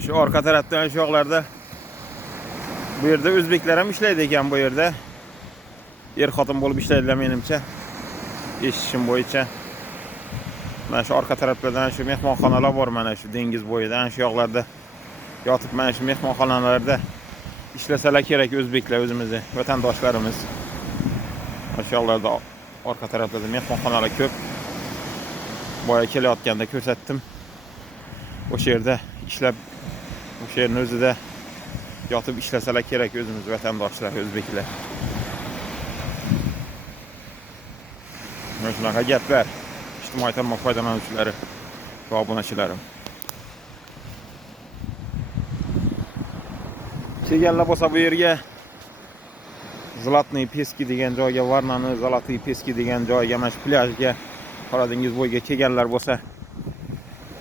Şu arka tarafdan şu yoqlarda bu yerda o'zbeklar ham ishlaydi ekan bu yerda. Er-xotin bo'lib ishlaydilar menimcha. Eshitishim bo'yicha. Mana shu orqa taraflardan shu mehmonxonalar bor, mana shu dengiz bo'yidan shu yoqlarda yotib mana shu mehmonxonalarda ishlasalar kerak o'zbeklar, o'zimizni vatandoshlarimiz. Mana shu yoqlarda orqa taraflarda mehmonxonalar ko'p. Boya kelayotganda ko'rsatdim. O'sha yerda ishlab, o'sha yerning o'zida yotib ishlasalar kerak o'zimiz vatandoshlar, o'zbeklar. Mana shunaqa gaplar. İctimai tarmoq foydalanuvchilari va obunachilarim. Kelganlar bo'lsa bu yerga Zlatniy Peski degan joyga, Varnani Zlatniy Peski degan joyga, mana shu plyajga, Qora dengiz bo'yiga kelganlar bo'lsa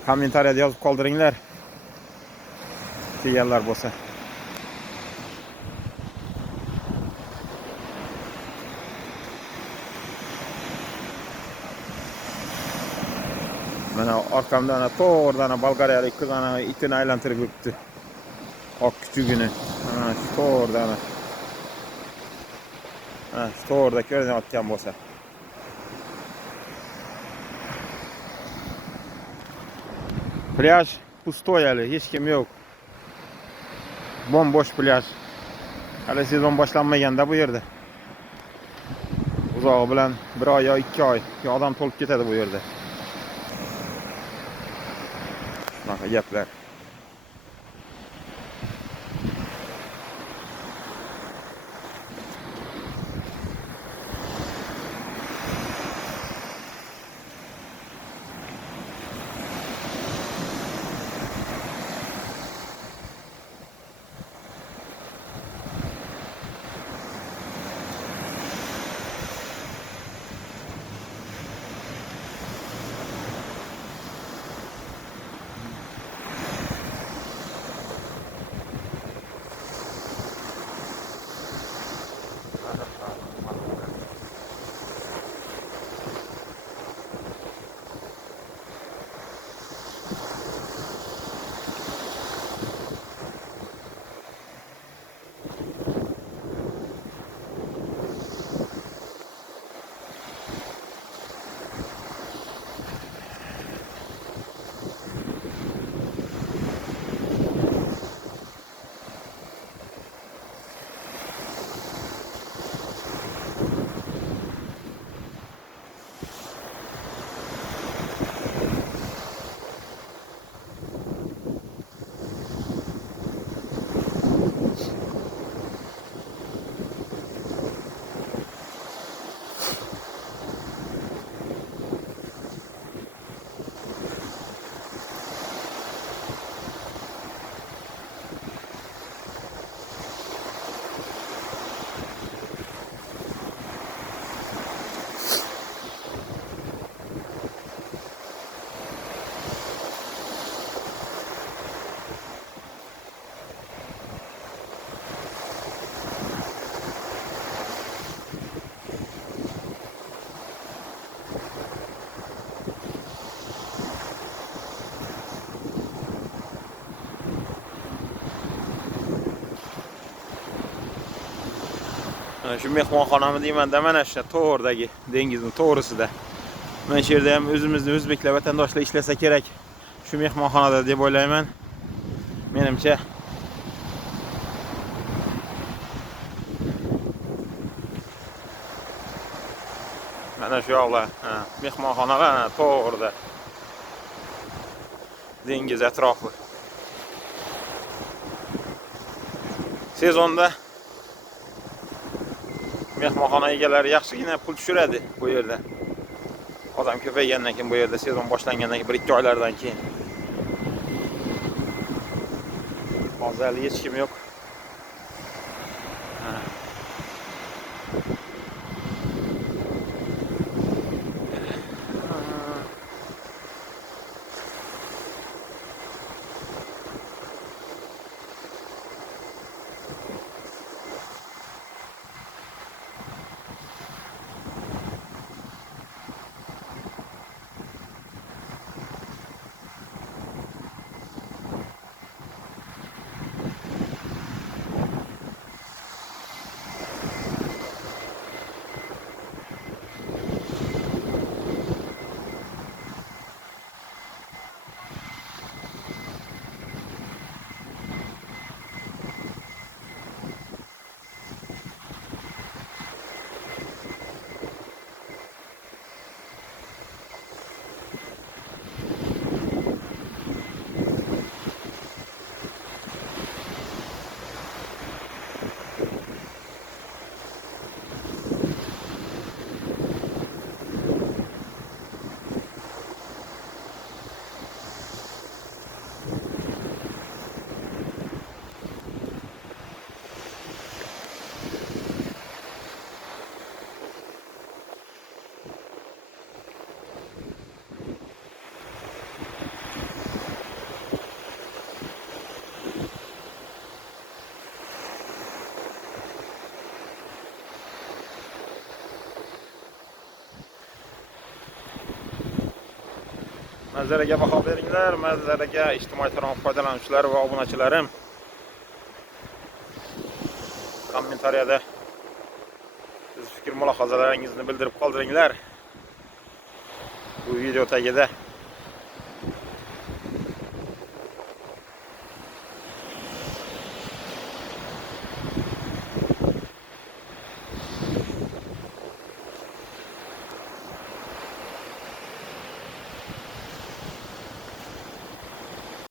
kommentariyada yozib qoldiringlar. Kelganlar bo'lsa. Mana orqamda ana to'g'ridan bolgariyalik qiz ana itini aylantirib yuribdi. Oq kuchugini. Mana shu to'g'ridan. Ha, shu to'g'rida ko'rinayotgan bo'lsa. Plyaj pustoy hali, hech kim yo'q. Bombosh plyaj. Hali sezon boshlanmaganda bu yerda. Uzog'i bilan 1 oy yo 2 oy odam to'lib ketadi bu yerda. Shunaqa gaplar. Şu mehmonxonami deyman-da, mana shu to'g'ridagi dengizning to'g'risida. Mana shu yerda ham o'zimizning o'zbeklar vatandoshlar ishlasa kerak shu mehmonxonada deb o'ylayman. Menimcha mana shu yoqlar, mehmonxonalar to'g'rida. Dengiz atrofi. Sezonda mehmonxona egalari yaxshigina pul tushiradi bu yerda. Odam ko'paygandan keyin bu yerda sezon boshlangandan keyin 1-2 oylardan keyin. Hozir hech kim yo'q. Manzaraga baho beringlar, manzaraga ijtimoiy tarmoq foydalanuvchilari va obunachilarim. Kommentariyada o'z fikr mulohazalaringizni bildirib qoldiringlar. Bu video tagida